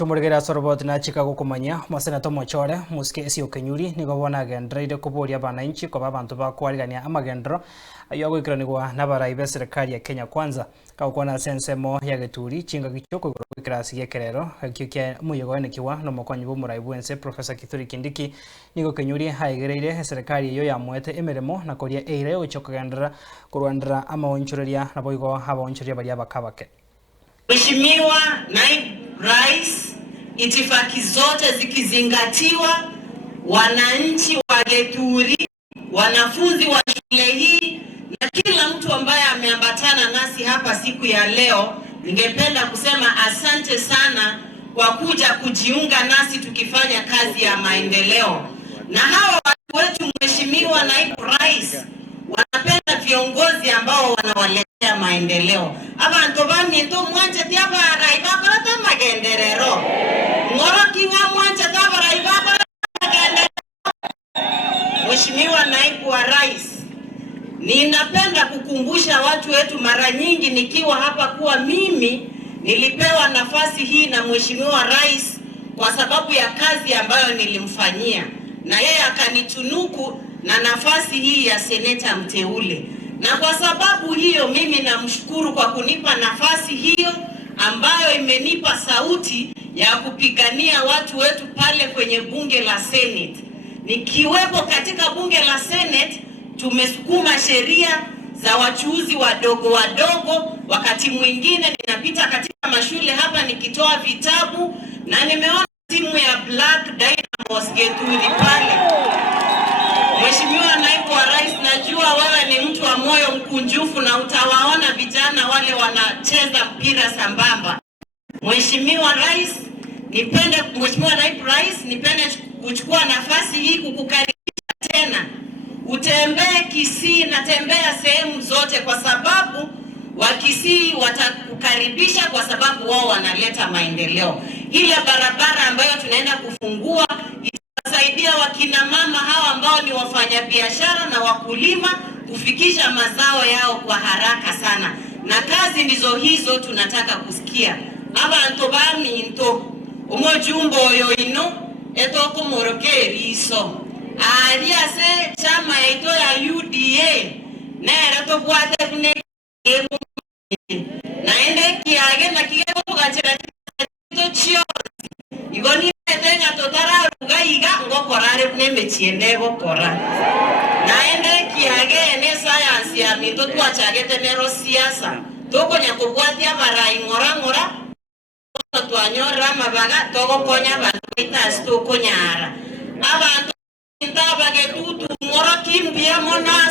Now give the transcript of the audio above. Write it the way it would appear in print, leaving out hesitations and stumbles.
Tumurigera sorobot na Chicago kumanya masenato mochore muske esi okenyuri nigo bona gendreide kuboria bananchi kwa abantu bakwarigania amagendro ayo gwikiranirwa n'abarayi serikali ya Kenya Kwanza kaukona sensemo ya Gituri chinga gichoko gwikirasi gekerero kike muyegonekiwa no mokonyi b'umurayi bwense Professor Kithure Kindiki nigo kenyuri haigereire serikali iyo yamwete emeremo na koria eire ochokagendera kurwandira amaonchoreria naboigo abaonchoreria bari abakabake. Mheshimiwa Naibu Rais, itifaki zote zikizingatiwa, wananchi wa Gituri, wanafunzi wa shule hii na kila mtu ambaye ameambatana nasi hapa siku ya leo, ningependa kusema asante sana kwa kuja kujiunga nasi tukifanya kazi ya maendeleo. Na hawa watu wetu, Mheshimiwa Naibu Rais, wanapenda viongozi ambao wanawaletea maendeleo. Abantu bamito mwanje tyabara ibakora magenderero. Ngoro kinga mwanje tabara ibakora magenderero. Mheshimiwa Naibu wa Rais, ninapenda kukumbusha watu wetu mara nyingi nikiwa hapa kuwa mimi nilipewa nafasi hii na Mheshimiwa Rais kwa sababu ya kazi ambayo nilimfanyia, na yeye akanitunuku na nafasi hii ya seneta mteule. Na kwa sababu hiyo mimi namshukuru kwa kunipa nafasi hiyo ambayo imenipa sauti ya kupigania watu wetu pale kwenye bunge la Senate. Nikiwepo katika bunge la Senate, tumesukuma sheria za wachuuzi wadogo wadogo. Wakati mwingine ninapita katika mashule hapa nikitoa vitabu na nimeona timu ya Black Dynamos Gituri pale. Mheshimiwa Naibu wa Rais, najua wewe ni mtu wa moyo mkunjufu na utawaona vijana wale wanacheza mpira sambamba. Mheshimiwa Naibu Rais, nipende kuchukua nafasi hii kukukaribisha tena. Utembee Kisii na tembea sehemu zote, kwa sababu wa Kisii watakukaribisha kwa sababu wao wanaleta maendeleo. Ile barabara ambayo tunaenda kufungua itasaidia wakina mama hawa ambao ni wafanyabiashara na wakulima kufikisha mazao yao kwa haraka sana. Na kazi ndizo hizo tunataka kusikia. Abantu baminto umojumbo oyo ino etoko morokeri iso. Aliase chama yeto ya UDA nera to bwate kune naende kiage na kigeko kugachira to chio igoni tenga totara rugaiga ngokorare kunembe chiende gokora naende kiage ne science ya mito twachage tenero siasa toko nyakobwatia barai ngora twanyora mabaga togo konya bantu itas to konyara abantu ntabage tutu ngoro kimbia mona